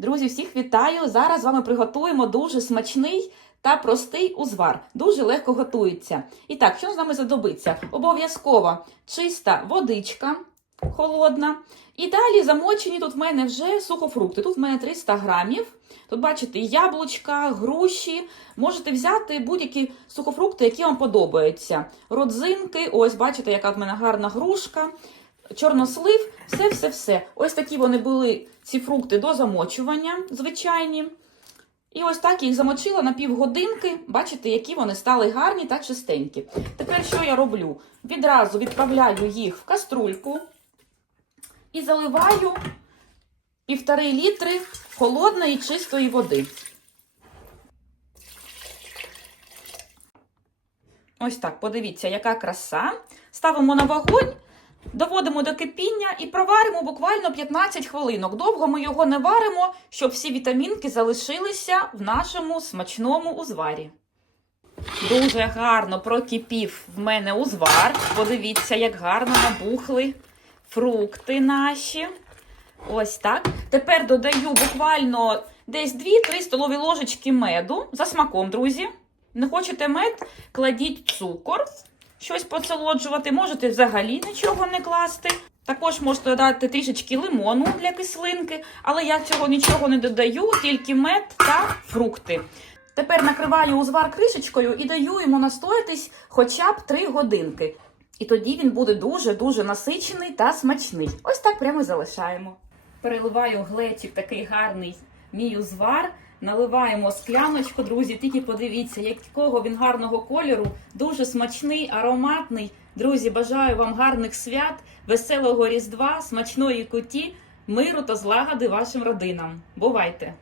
Друзі, всіх вітаю! Зараз з вами приготуємо дуже смачний та простий узвар. Дуже легко готується. І так, що з нами задобиться? Обов'язково чиста водичка холодна. І далі замочені тут в мене вже сухофрукти. Тут в мене 300 грамів. Тут бачите яблучка, груші. Можете взяти будь-які сухофрукти, які вам подобаються. Родзинки, ось бачите, яка в мене гарна грушка чорнослив, все-все-все. Ось такі вони були, ці фрукти до замочування, звичайні. І ось так їх замочила на півгодинки. Бачите, які вони стали гарні та чистенькі. Тепер що я роблю? Відразу відправляю їх в каструльку і заливаю півтори літри холодної чистої води. Ось так, подивіться, яка краса. Ставимо на вогонь. Доводимо до кипіння і проваримо буквально 15 хвилинок. Довго ми його не варимо, щоб всі вітамінки залишилися в нашому смачному узварі. Дуже гарно прокипів в мене узвар. Подивіться, як гарно набухли фрукти наші. Ось так. Тепер додаю буквально десь 2-3 столові ложечки меду за смаком, друзі. Не хочете мед? Кладіть цукор щось посолоджувати, можете взагалі нічого не класти. Також можете додати трішечки лимону для кислинки, але я цього нічого не додаю, тільки мед та фрукти. Тепер накриваю узвар кришечкою і даю йому настоятись хоча б 3 годинки. І тоді він буде дуже-дуже насичений та смачний. Ось так прямо залишаємо. Переливаю глечик такий гарний мій узвар. Наливаємо скляночку, друзі. Тільки подивіться, якого він гарного кольору, дуже смачний, ароматний. Друзі, бажаю вам гарних свят, веселого різдва, смачної куті, миру та злагоди вашим родинам. Бувайте!